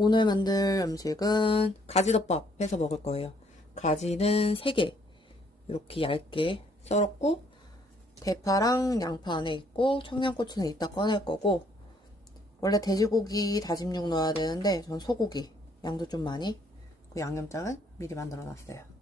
오늘 만들 음식은 가지덮밥 해서 먹을 거예요. 가지는 3개 이렇게 얇게 썰었고 대파랑 양파 안에 있고 청양고추는 이따 꺼낼 거고 원래 돼지고기 다짐육 넣어야 되는데 전 소고기 양도 좀 많이 그 양념장은 미리 만들어 놨어요.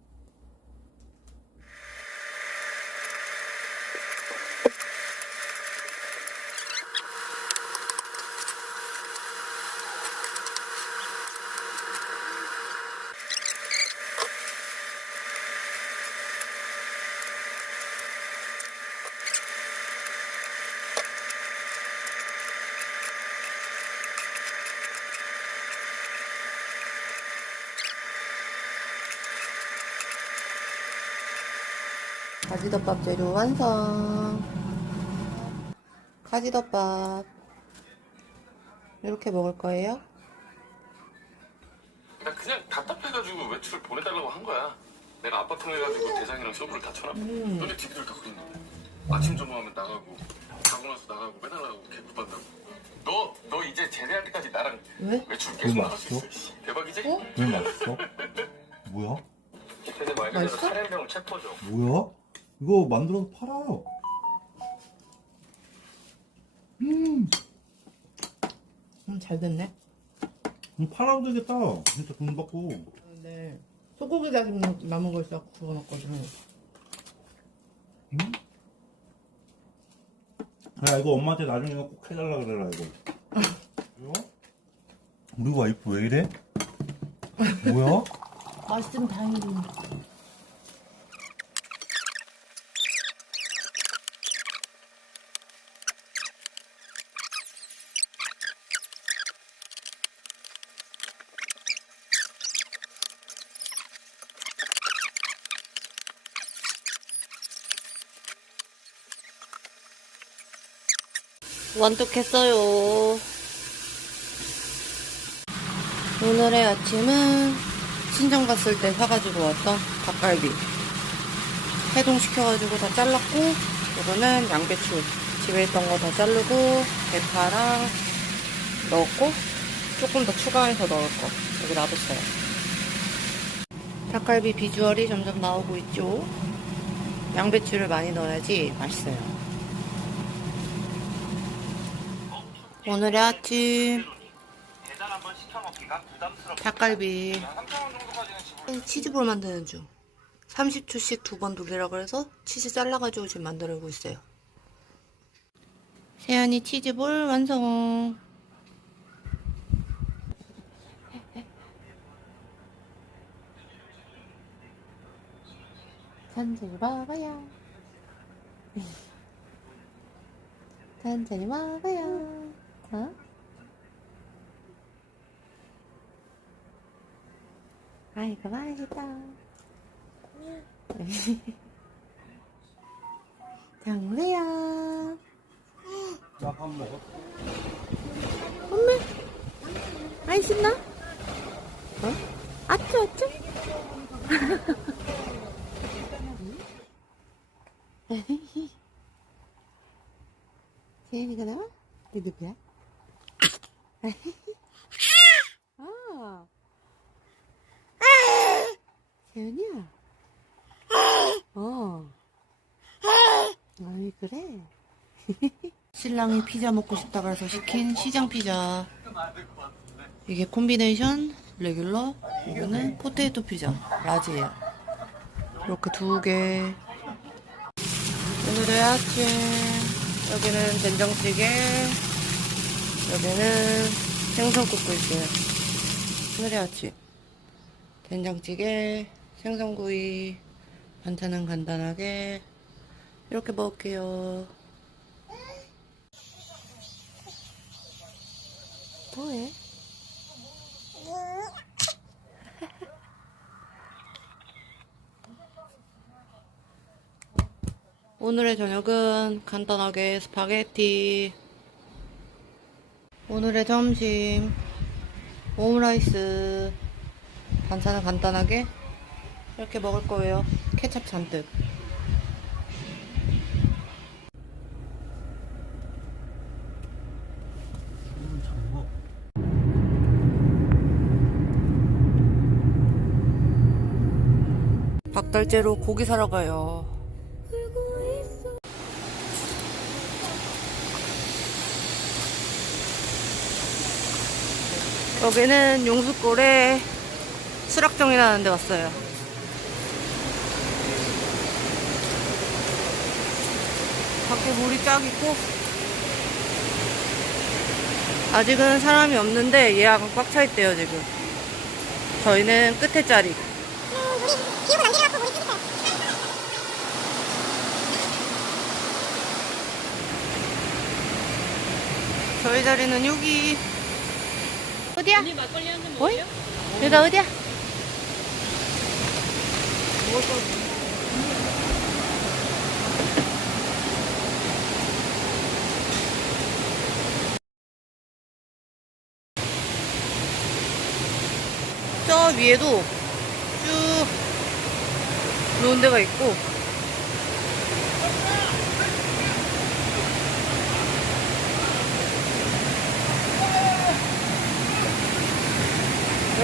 가지덮밥 재료 완성. 가지덮밥 이렇게 먹을 거예요. 나 그냥 답답해가지고 외출을 보내달라고 한 거야. 내가 아빠 통해가지고 대상이랑 서브를 다 쳐놨고 음. 너네 집들 다 그랬는데 아침 점호하면 나가고 자고 나서 나가고 맨날 나가고 개꿀반다고 너, 너 이제 제대할 때까지 나랑 왜? 외출 계속 왜 나갈 수 있어? 씨. 대박이지? 어? 왜 맛있어? 뭐야? 근데 말 그대로 맛있어? 살인병을 체포죠 뭐야? 이거 만들어서 팔아요. 음, 음, 잘 됐네. 이거 팔아도 되겠다. 진짜 돈 받고. 근데 소고기 다짐육 남은 거 있어 그거 넣었거든. 음? 야, 이거 엄마한테 나중에 꼭 해달라 그래라, 이거. 뭐야? 우리 와이프 왜 이래? 뭐야? 맛있으면 다행이지. 완뚝했어요. 오늘의 아침은 친정 갔을 때 사가지고 왔던 닭갈비. 해동시켜가지고 다 잘랐고 이거는 양배추. 집에 있던 거 다 자르고 대파랑 넣었고 조금 더 추가해서 넣을 거. 여기 놔뒀어요. 닭갈비 비주얼이 점점 나오고 있죠. 양배추를 많이 넣어야지 맛있어요 오늘의 아침. 닭갈비. 3,000원 정도까지는 지불 치즈볼 만드는 중. 30초씩 두 번 돌리라 그래서 치즈 잘라가지고 지금 만들고 있어요. 세연이 치즈볼 완성. 천천히 먹어요. 천천히 먹어요 어? 아이고 맛있다 장르야 나밥 먹어. 엄마 아이 신나? 어? 아쭈 아쭈 세연이가 나와? 이 누구야? 아. 세연이야? 어. 아이 그래? 신랑이 피자 먹고 싶다 그래서 시킨 시장 피자. 이게 콤비네이션 레귤러 이거는 포테이토 피자 라지예요. 이렇게 두 개. 오늘의 아침 여기는 된장찌개 여기는 생선 굽고 있어요 오늘의 아침 된장찌개 생선구이 반찬은 간단하게 이렇게 먹을게요. 뭐해? 오늘의 저녁은 간단하게 스파게티 오늘의 점심. 오므라이스. 반찬은 간단하게 이렇게 먹을 거예요. 케찹 잔뜩. 박달째로 고기 사러 가요. 여기는 용수골에 수락정이라는 데 왔어요. 밖에 물이 쫙 있고 아직은 사람이 없는데 예약은 꽉 차 있대요 지금. 저희는 끝에 자리. 저희 자리는 여기. 어디야? 어이? 여기가 어디야? 저 위에도 쭉 놓은 데가 있고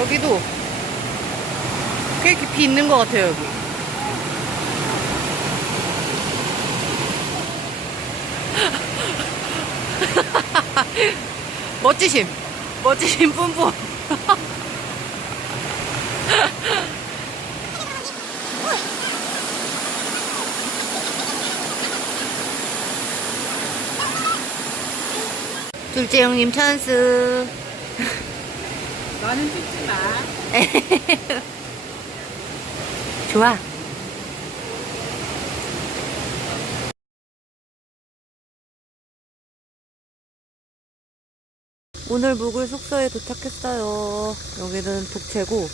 여기도 꽤 깊이 있는 것 같아요 여기. 멋지심. 멋지심 뿜뿜. 둘째 형님 찬스 너는 찍지 마. 좋아. 오늘 묵을 숙소에 도착했어요. 여기는 독채고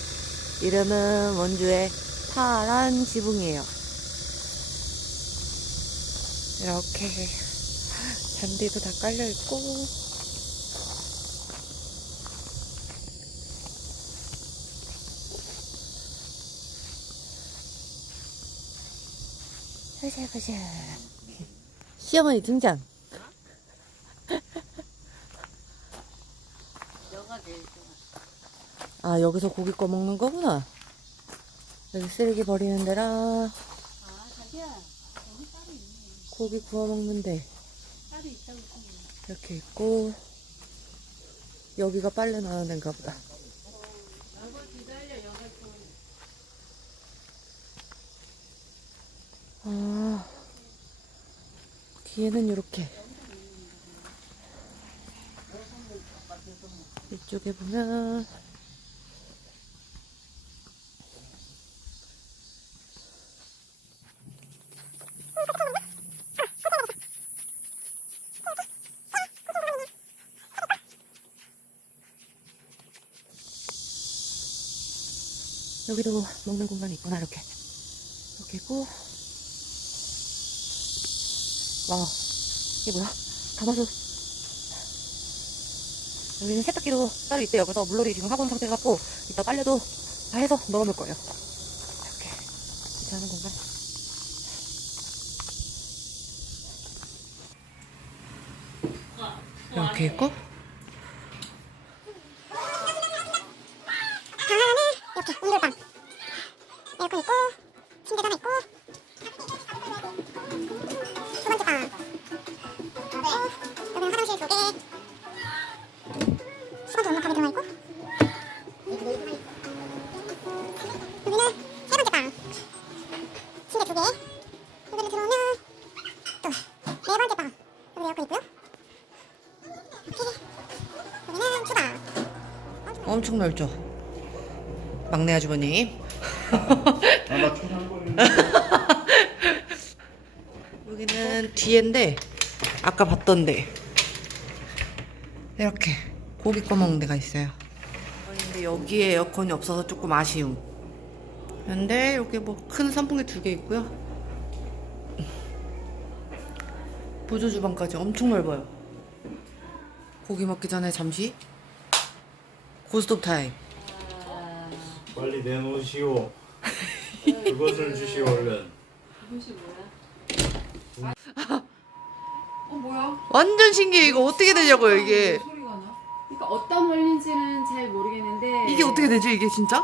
이름은 원주의 파란 지붕이에요. 이렇게. 잔디도 다 깔려 있고 보샤보샤 시어머니 등장. 아 여기서 고기 꺼 먹는 거구나. 여기 쓰레기 버리는 데라. 아, 자기야. 여기 따로 있네. 고기 구워 먹는데. 따로 있다고 생각해. 이렇게 있고 여기가 빨래 나는 데인가 보다 아 뒤에는 이렇게. 이쪽에 보면. 여기도 먹는 공간이 있구나 이렇게. 이렇게 있고 와 이게 뭐야? 가마솥. 여기는 세탁기도 따로 있대요. 그래서 물놀이 지금 하고 있는 상태 같고 이따 빨래도 다 해서 넣어놓을 거예요. 이렇게. 괜찮은 공간 이렇게 있고? 방안은 이렇게 온돌방 에어컨 있고 침대가 하나 있고 엄청 넓죠 막내 아나 초장 거리 여기는 뒤인데 아까 봤던데. 이렇게 고기 꺼 먹는 데가 있어요. 근데 여기에 에어컨이 없어서 조금 아쉬움. 근데 여기 뭐 큰 선풍기 두 개 있고요. 보조 주방까지 엄청 넓어요. 고기 먹기 전에 잠시 고스톱 타임 빨리 내놓으시오 그것을 주시오 얼른 어, 뭐야? 완전 신기해 이거 어떻게 되냐고요 이게 소리가 나? 그러니까 어떤 원리인지는 잘 모르겠는데 이게 어떻게 되지 이게 진짜?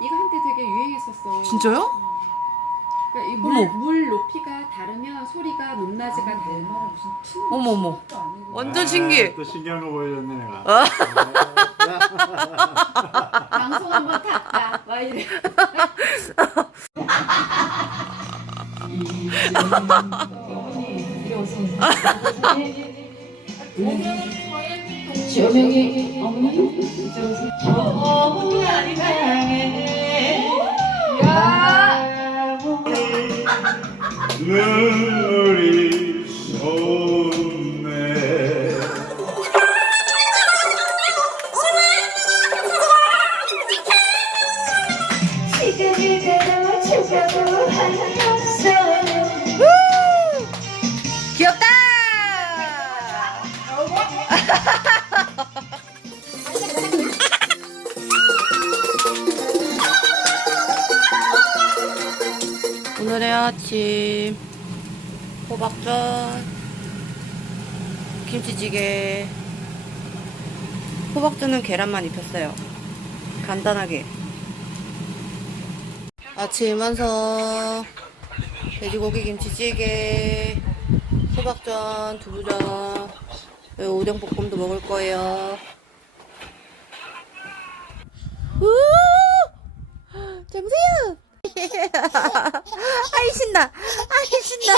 이거 한때 되게 유행했었어. 진짜요? 그러니까 이 물, 물 높이가 다르면 소리가 높낮이가 달라. 어머, 어머. 완전 신기해. 또 신기한 거 보여줬네 내가. 방송 한번 탔다. 막 이래. 조명이 어머니 눈물 이 아침. 호박전. 김치찌개. 호박전은 계란만 입혔어요. 간단하게. 아침 완성. 돼지고기 김치찌개, 호박전, 두부전, 그리고 오뎅볶음도 먹을 거예요. 우! 정세윤! 아이 신나! 아이 신나!